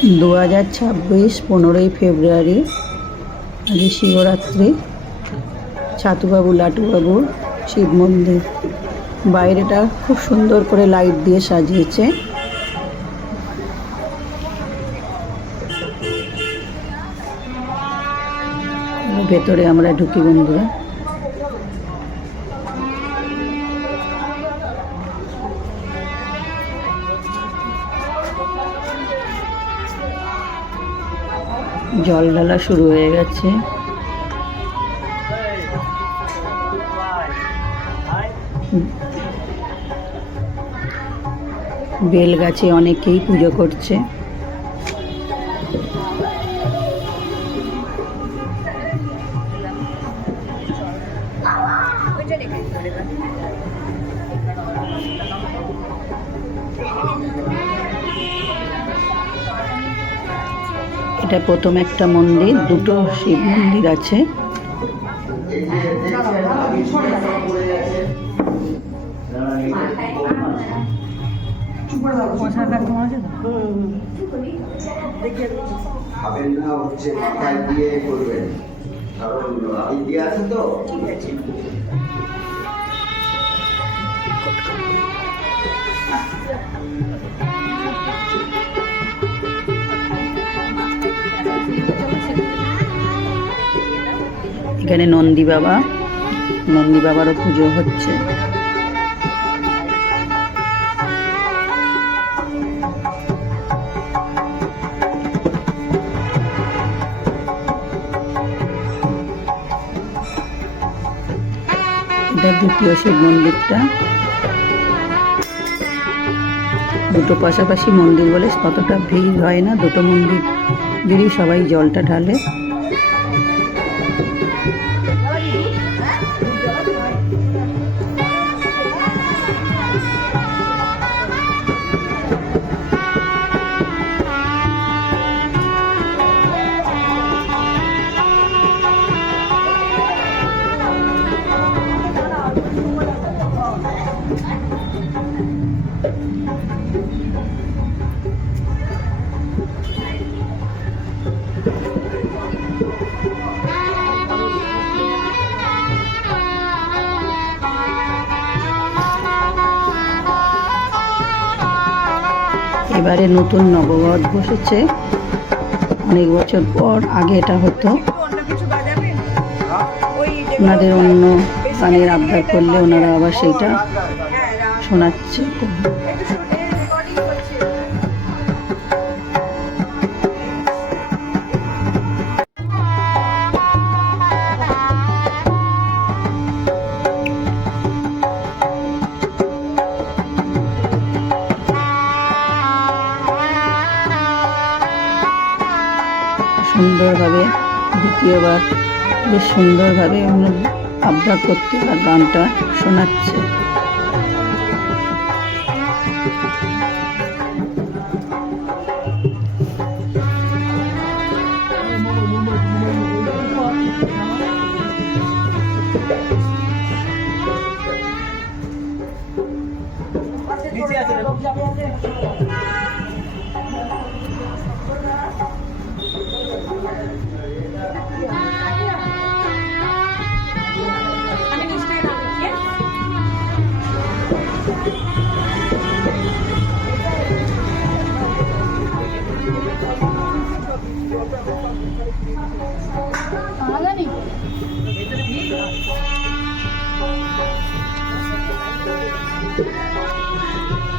2026 15ই ফেব্রুয়ারি, আজ শিবরাত্রি। ছাতুবাবু লাটুবাবুর শিব মন্দির। বাইরেটা খুব সুন্দর করে লাইট দিয়ে সাজিয়েছে। ভেতরে আমরা ঢুকি বন্ধুরা। জল ঢালা শুরু হয়ে গেছে। বেল গাছে অনেকেই পুজো করছে। এটা প্রথম একটা মন্দির, দুটো শিব মন্দির আছে। খাবেন না হচ্ছে মাথায় দিয়ে করবেন, কারণ ইয়ে আছে তো। ঠিক আছে, এখানে নন্দী বাবারও পুজো হচ্ছে। এটা দ্বিতীয় শিব মন্দিরটা। দুটো পাশাপাশি মন্দির বলে কতটা ভিড় হয় না। দুটো মন্দিরেরই সবাই জলটা ঢালে। এবারে নতুন নববধ বসেছে, অনেক বছর পর। আগে এটা হতো, ওনাদের অন্য গানের আবদার করলে ওনারা আবার সেইটা শোনাচ্ছে। সুন্দরভাবে দ্বিতীয়বার বেশ সুন্দরভাবে আবদার করতে আর গানটা শোনাচ্ছে।